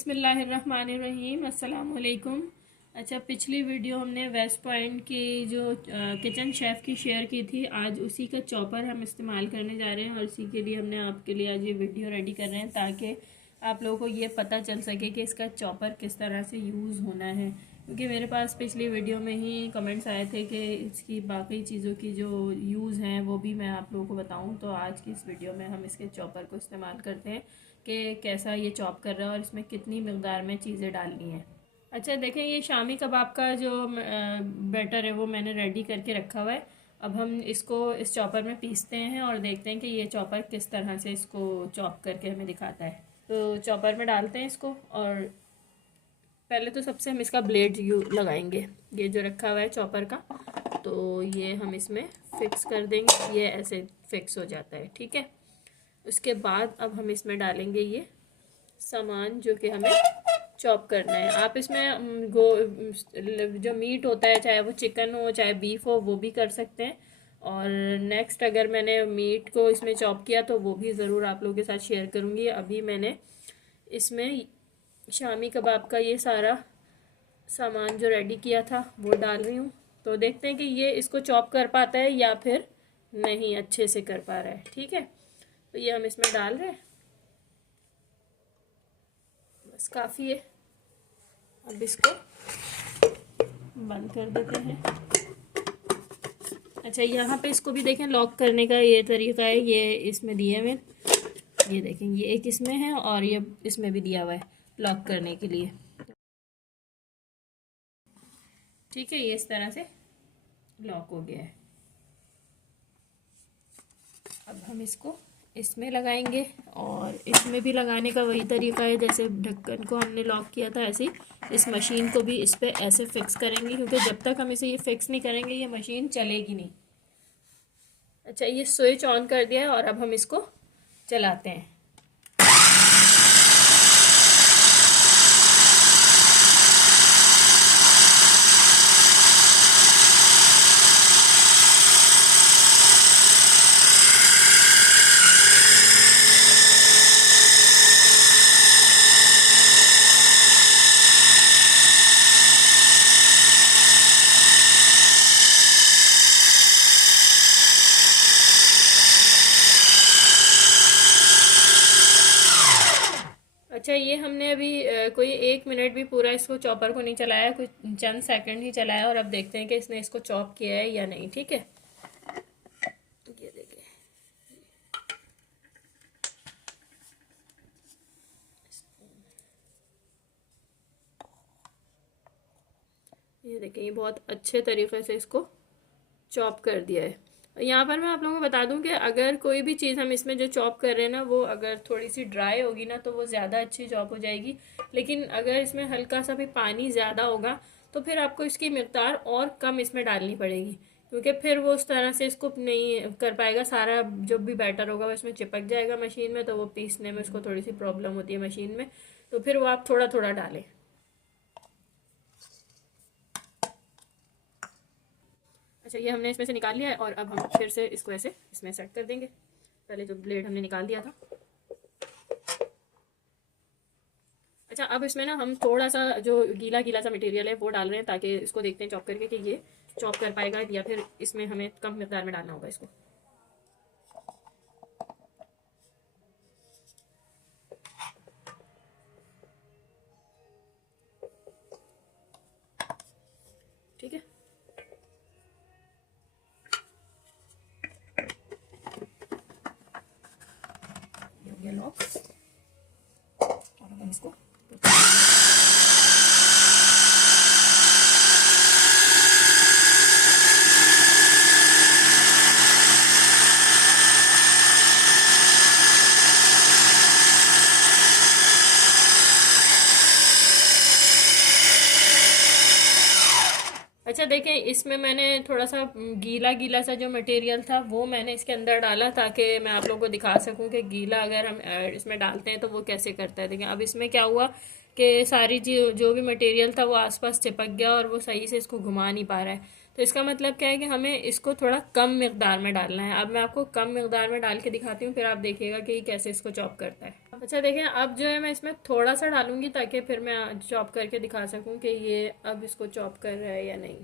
बिस्मिल्लाहिर्रहमानिर्रहीम अस्सलाम वालेकुम। अच्छा, पिछली वीडियो हमने वेस्ट पॉइंट की जो किचन शेफ़ की शेयर की थी। आज उसी का चॉपर हम इस्तेमाल करने जा रहे हैं और इसी के लिए हमने आपके लिए आज ये वीडियो रेडी कर रहे हैं ताकि आप लोगों को ये पता चल सके कि इसका चॉपर किस तरह से यूज़ होना है। क्योंकि मेरे पास पिछली वीडियो में ही कमेंट्स आए थे कि इसकी बाकी चीज़ों की जो यूज़ हैं वो भी मैं आप लोगों को बताऊं। तो आज की इस वीडियो में हम इसके चॉपर को इस्तेमाल करते हैं कि कैसा ये चॉप कर रहा है और इसमें कितनी मकदार में चीज़ें डालनी है। अच्छा देखें, ये शामी कबाब का जो बैटर है वो मैंने रेडी करके रखा हुआ है। अब हम इसको इस चॉपर में पीसते हैं और देखते हैं कि ये चॉपर किस तरह से इसको चॉप करके हमें दिखाता है। तो चॉपर में डालते हैं इसको और पहले तो सबसे हम इसका ब्लेड लगाएंगे। ये जो रखा हुआ है चॉपर का, तो ये हम इसमें फिक्स कर देंगे। ये ऐसे फिक्स हो जाता है, ठीक है। उसके बाद अब हम इसमें डालेंगे ये सामान जो कि हमें चॉप करना है। आप इसमें जो मीट होता है, चाहे वो चिकन हो चाहे बीफ हो, वो भी कर सकते हैं। और नेक्स्ट अगर मैंने मीट को इसमें चॉप किया तो वो भी ज़रूर आप लोगों के साथ शेयर करूँगी। अभी मैंने इसमें शामी कबाब का ये सारा सामान जो रेडी किया था वो डाल रही हूँ। तो देखते हैं कि ये इसको चॉप कर पाता है या फिर नहीं अच्छे से कर पा रहा है, ठीक है। तो ये हम इसमें डाल रहे हैं, बस काफ़ी है। अब इसको बंद कर देते हैं। अच्छा, यहाँ पे इसको भी देखें, लॉक करने का ये तरीका है, ये इसमें दिए हुए, ये देखें, ये एक इसमें है और ये इसमें भी दिया हुआ है लॉक करने के लिए, ठीक है। ये इस तरह से लॉक हो गया है। अब हम इसको इसमें लगाएंगे और इसमें भी लगाने का वही तरीका है जैसे ढक्कन को हमने लॉक किया था, ऐसे इस मशीन को भी इस पे ऐसे फिक्स करेंगे, क्योंकि जब तक हम इसे ये फिक्स नहीं करेंगे ये मशीन चलेगी नहीं। अच्छा, ये स्विच ऑन कर दिया है और अब हम इसको चलाते हैं। अच्छा, ये हमने अभी कोई 1 मिनट भी पूरा इसको चॉपर को नहीं चलाया, कुछ चंद सेकंड ही चलाया और अब देखते हैं कि इसने इसको चॉप किया है या नहीं, ठीक है। ये देखिए, ये देखिए, ये बहुत अच्छे तरीके से इसको चॉप कर दिया है। यहाँ पर मैं आप लोगों को बता दूं कि अगर कोई भी चीज़ हम इसमें जो चॉप कर रहे हैं ना, वो अगर थोड़ी सी ड्राई होगी ना तो वो ज़्यादा अच्छी चॉप हो जाएगी। लेकिन अगर इसमें हल्का सा भी पानी ज़्यादा होगा तो फिर आपको इसकी मिक़दार और कम इसमें डालनी पड़ेगी, क्योंकि फिर वो उस तरह से इसको नहीं कर पाएगा। सारा जो भी बैटर होगा वो इसमें चिपक जाएगा मशीन में, तो वो पीसने में उसको थोड़ी सी प्रॉब्लम होती है मशीन में। तो फिर वो आप थोड़ा थोड़ा डालें। अच्छा, ये हमने इसमें से निकाल लिया है और अब हम फिर से इसको ऐसे इसमें सेट कर देंगे। पहले जो ब्लेड हमने निकाल दिया था। अच्छा, अब इसमें ना हम थोड़ा सा जो गीला गीला सा मटेरियल है वो डाल रहे हैं ताकि इसको देखते हैं चॉप करके कि ये चॉप कर पाएगा या फिर इसमें हमें कम मिकदार में डालना होगा इसको। ठीक है, ये हो गया लॉक और हम इसको अच्छा देखें, इसमें मैंने थोड़ा सा गीला गीला सा जो मटेरियल था वो मैंने इसके अंदर डाला ताकि मैं आप लोगों को दिखा सकूं कि गीला अगर हम इसमें डालते हैं तो वो कैसे करता है। देखें, अब इसमें क्या हुआ कि सारी जो भी मटेरियल था वो आसपास चिपक गया और वो सही से इसको घुमा नहीं पा रहा है। तो इसका मतलब क्या है कि हमें इसको थोड़ा कम मिकदार में डालना है। अब मैं आपको कम मिकदार में डाल के दिखाती हूँ, फिर आप देखिएगा कि कैसे इसको चॉप करता है। अच्छा देखें, अब जो है मैं इसमें थोड़ा सा डालूंगी ताकि फिर मैं चॉप करके दिखा सकूँ कि ये अब इसको चॉप कर रहा है या नहीं।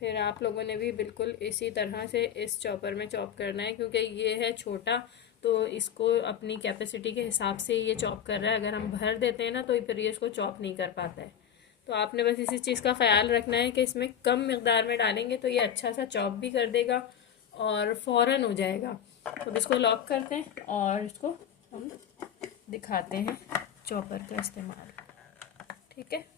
फिर आप लोगों ने भी बिल्कुल इसी तरह से इस चॉपर में चॉप करना है, क्योंकि ये है छोटा, तो इसको अपनी कैपेसिटी के हिसाब से ये चॉप कर रहा है। अगर हम भर देते हैं ना तो फिर ये इसको चॉप नहीं कर पाता है। तो आपने बस इसी चीज़ का ख्याल रखना है कि इसमें कम मिकदार में डालेंगे तो ये अच्छा सा चॉप भी कर देगा और फ़ौरन हो जाएगा। तो इसको लॉक करते हैं और इसको हम दिखाते हैं चॉपर का इस्तेमाल। ठीक है।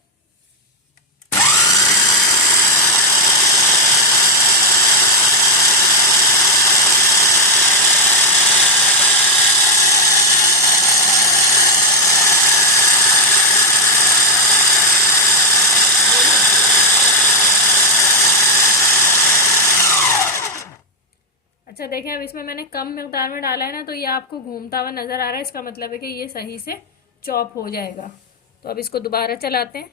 अच्छा देखें, अब इसमें मैंने कम मिकदार में डाला है ना, तो ये आपको घूमता हुआ नज़र आ रहा है। इसका मतलब है कि ये सही से चॉप हो जाएगा। तो अब इसको दोबारा चलाते हैं।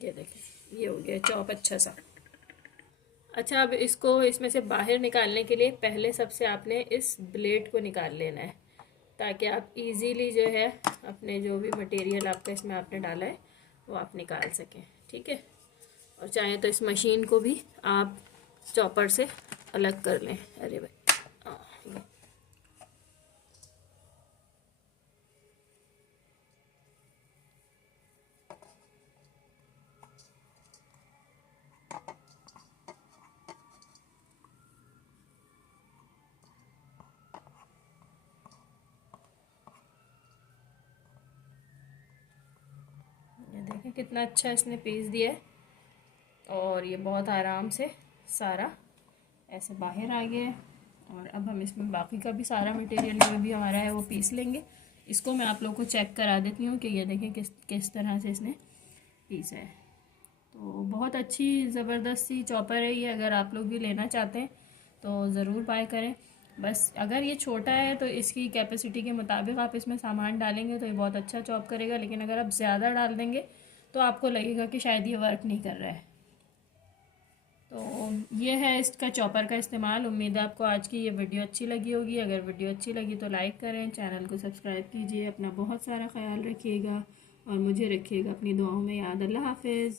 ये देखें, ये हो गया चॉप अच्छा सा। अच्छा, अब इसको इसमें से बाहर निकालने के लिए पहले सबसे आपने इस ब्लेड को निकाल लेना है, ताकि आप इजीली जो है अपने जो भी मटेरियल आपका इसमें आपने डाला है वो आप निकाल सकें। ठीक है। और चाहे तो इस मशीन को भी आप चॉपर से अलग कर लें। अरे भाई, ये देखें कितना अच्छा इसने पीस दिया है और ये बहुत आराम से सारा ऐसे बाहर आ गया है। और अब हम इसमें बाकी का भी सारा मटेरियल जो भी हमारा है वो पीस लेंगे। इसको मैं आप लोगों को चेक करा देती हूँ कि ये देखें किस किस तरह से इसने पीसा है। तो बहुत अच्छी ज़बरदस्त सी चॉपर है ये। अगर आप लोग भी लेना चाहते हैं तो ज़रूर बाय करें। बस अगर ये छोटा है तो इसकी कैपेसिटी के मुताबिक आप इसमें सामान डालेंगे तो ये बहुत अच्छा चॉप करेगा, लेकिन अगर आप ज़्यादा डाल देंगे तो आपको लगेगा कि शायद ये वर्क नहीं कर रहा है। तो ये है इसका चॉपर का इस्तेमाल। उम्मीद है आपको आज की ये वीडियो अच्छी लगी होगी। अगर वीडियो अच्छी लगी तो लाइक करें, चैनल को सब्सक्राइब कीजिए। अपना बहुत सारा ख्याल रखिएगा और मुझे रखिएगा अपनी दुआओं में याद। अल्लाह हाफिज़।